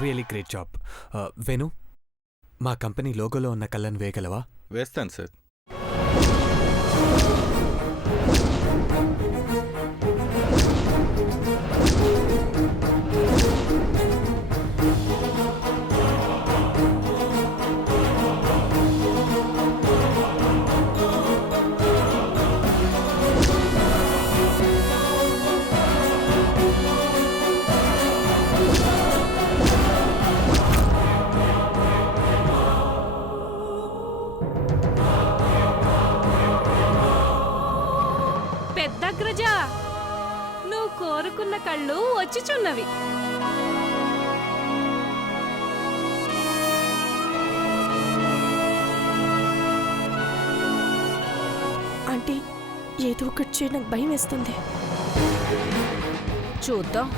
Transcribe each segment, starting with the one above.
Really great job. Venu, మా company లోగోలో ఉన్న కళ్ళను వేయగలవా? వేస్తాను సార్. పెద్దగ్రజ, నువ్వు కోరుకున్న కళ్ళు వచ్చిచున్నవి. ఆంటీ, ఏదో ఒకటి చేయి, నాకు భయం వేస్తుంది. చూద్దాం.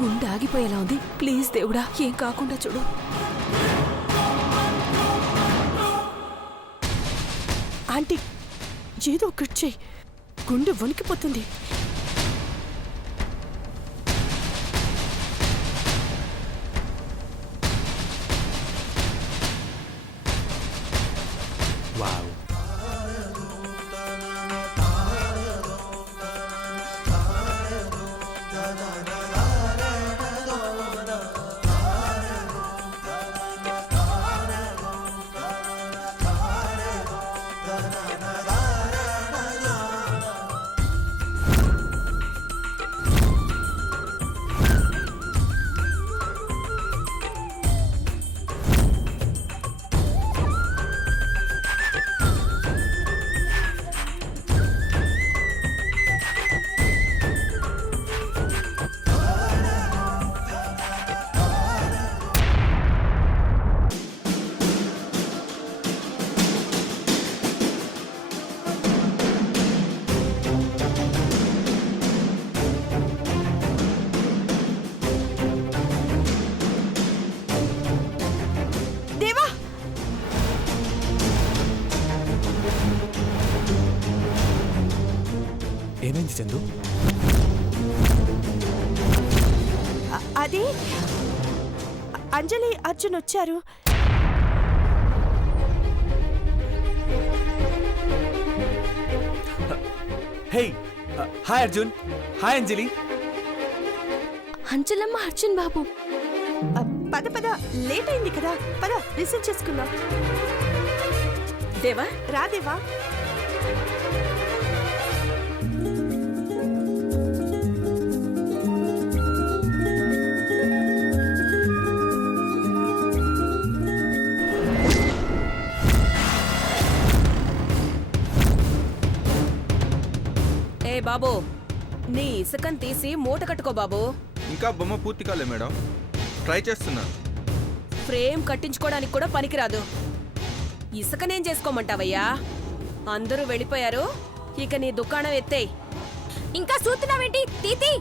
గుండె ఆగిపోయేలా ఉంది. ప్లీజ్ దేవుడా, ఏం కాకుండా చూడు. ఆంటీ, ఏదో ఒకటి చేయి, గుండె వణికిపోతుంది. వావ్. దేవా, ఏమైంది చందు? అది అంజలి, అర్జున్ వచ్చారు. హే, హాయ్ అర్జున్, హాయ్ అంజలి. అంజలమ్మ, అర్జున్ బాబు. పద పద, లేట్ అయింది కదా, పద రిసీవ్ చేసుకుందాం. దేవా, రా దేవా. ఏ బాబు, నీ ఇసుకని తీసి మూట కట్టుకో బాబు. ఇంకా బొమ్మ పూర్తి కాలే మేడం, ట్రై చేస్తున్నాను. ఫ్రేమ్ కట్టించుకోవడానికి కూడా పనికిరాదు. ఇసుకనేం చేసుకోమంటావయ్యా? అందరూ వెళ్ళిపోయారు, ఇక నీ దుకాణం ఎత్తేయ్. ఇంకా చూస్తున్నావేంటి? తీతి.